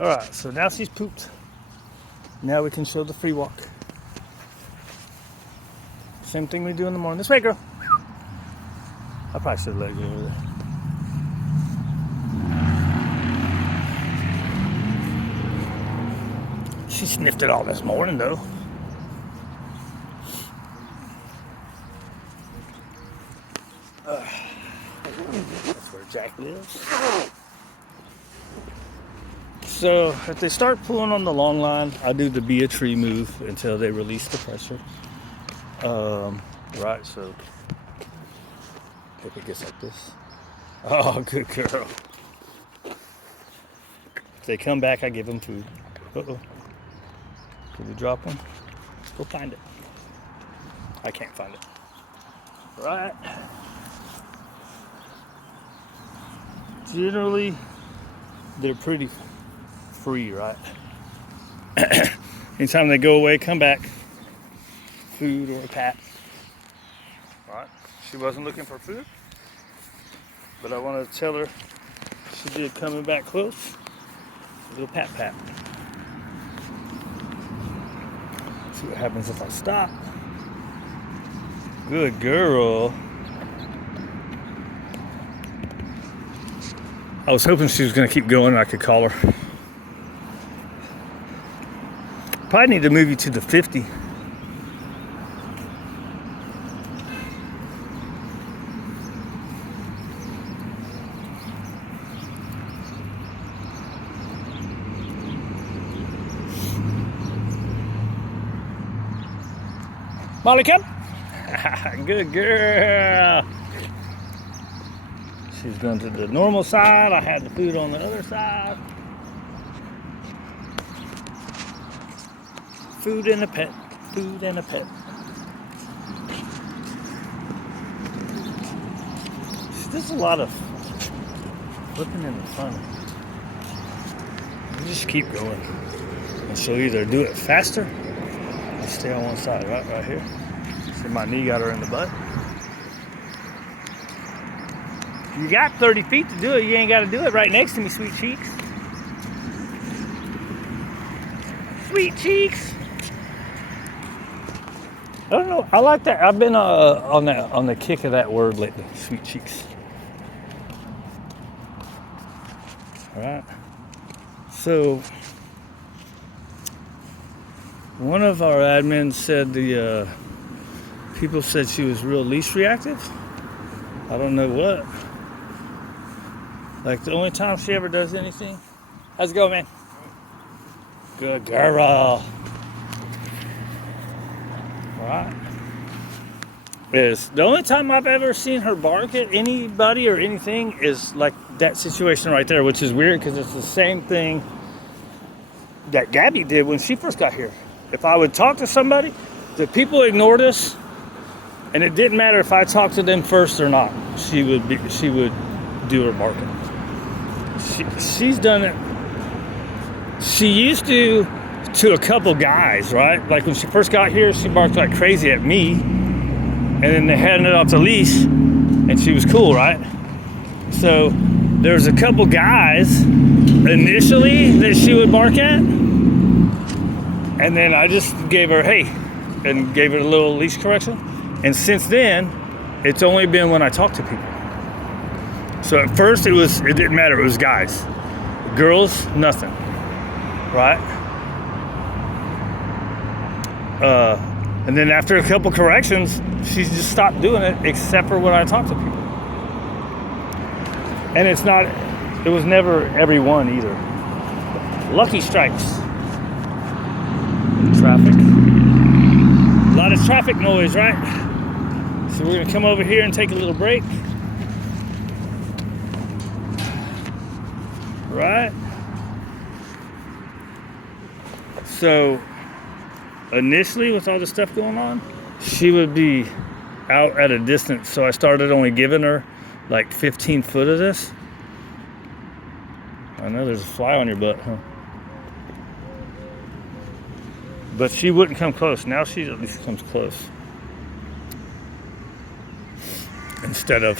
All right, so now she's pooped. Now we can show the free walk. Same thing we do in the morning. This way, girl. I probably should have let you over there. She sniffed it all this morning, though. That's where Jack lives. So if they start pulling on the long line, I do the be a tree move until they release the pressure. Right, so if it gets like this. Oh, good girl. If they come back, I give them food. Uh-oh. Did we drop one? Go find it. I can't find it. Right. Generally, they're pretty free, right? Anytime they go away, come back. Food or a pat. Right? She wasn't looking for food, but I wanted to tell her she did coming back close. A little pat pat. See what happens if I stop. Good girl. I was hoping she was going to keep going and I could call her. Probably need to move you to the 50. Molly, come. Good girl. She's going to the normal side. I had the food on the other side. Food and a pet. Food and a pet. She does a lot of flipping in the front. You just keep going. And she'll either do it faster or stay on one side. Right here. See, my knee got her in the butt. You got 30 feet to do it. You ain't got to do it right next to me, sweet cheeks. Sweet cheeks. I don't know. I like that. I've been on the kick of that word lately. Sweet cheeks. All right. So one of our admins said the people said she was real least reactive. I don't know what. Like the only time she ever does anything. How's it going, man? Good girl. Alright. Is the only time I've ever seen her bark at anybody or anything is like that situation right there, which is weird because it's the same thing that Gabby did when she first got here. If I would talk to somebody, the people ignored us, and it didn't matter if I talked to them first or not. She would do her barking. She's done it. She used to a couple guys, right? Like when she first got here, she barked like crazy at me, and then they handed off the leash, and she was cool, right? So there's a couple guys initially that she would bark at, and then I just gave her hey, and gave her a little leash correction. And since then, it's only been when I talk to people. So at first it didn't matter, it was guys. Girls, nothing, right? And then after a couple corrections, she just stopped doing it except for when I talk to people. And it was never everyone either. Lucky strikes. Traffic. A lot of traffic noise, right? So we're gonna come over here and take a little break. Right? So initially with all the stuff going on, she would be out at a distance. So I started only giving her like 15 foot of this. I know there's a fly on your butt, huh? But she wouldn't come close. Now she at least comes close. Instead of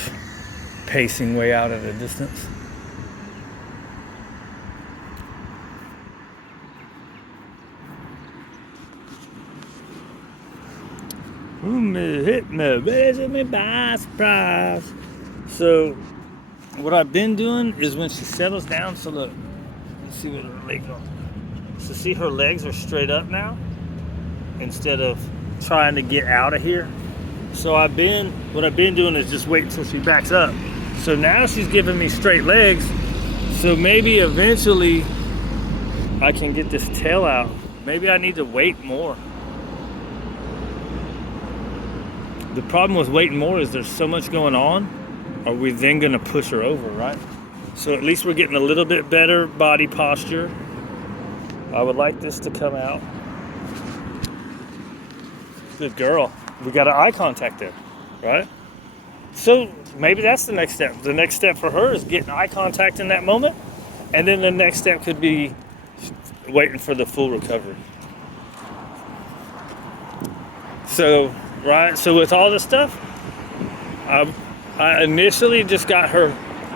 pacing way out at a distance. Hit me, visit me by surprise. So, what I've been doing is when she settles down, so look, let's see what her legs are. So, see her legs are straight up now instead of trying to get out of here. So, what I've been doing is just wait until she backs up. So, now she's giving me straight legs. So, maybe eventually I can get this tail out. Maybe I need to wait more. The problem with waiting more is there's so much going on. Are we then going to push her over, right? So at least we're getting a little bit better body posture. I would like this to come out. Good girl. We got an eye contact there, right? So maybe that's the next step. The next step for her is getting eye contact in that moment. And then the next step could be waiting for the full recovery. So, right, so with all this stuff, I initially just got her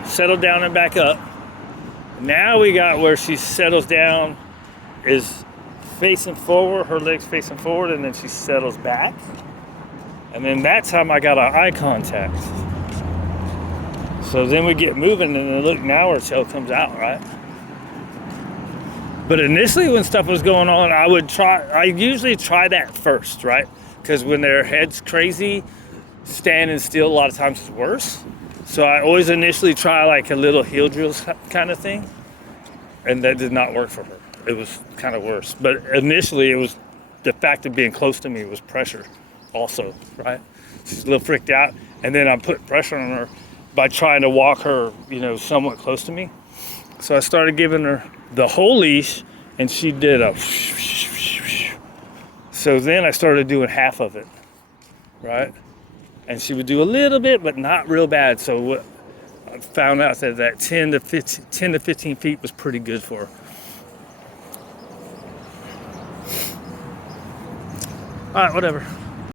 settled down and back up. Now we got where she settles down, is facing forward, her legs facing forward, and then she settles back. And then that time I got our eye contact. So then we get moving, and then look, now her tail comes out, right? But initially when stuff was going on, I usually try that first, right? Because when their head's crazy, standing still a lot of times is worse. So I always initially try like a little heel drill kind of thing. And that did not work for her. It was kind of worse. But initially it was the fact of being close to me was pressure also, right? She's a little freaked out. And then I put pressure on her by trying to walk her, somewhat close to me. So I started giving her the whole leash, and she did a. So then I started doing half of it, right? And she would do a little bit, but not real bad. So what I found out that 10 to 15 feet was pretty good for her. All right, whatever.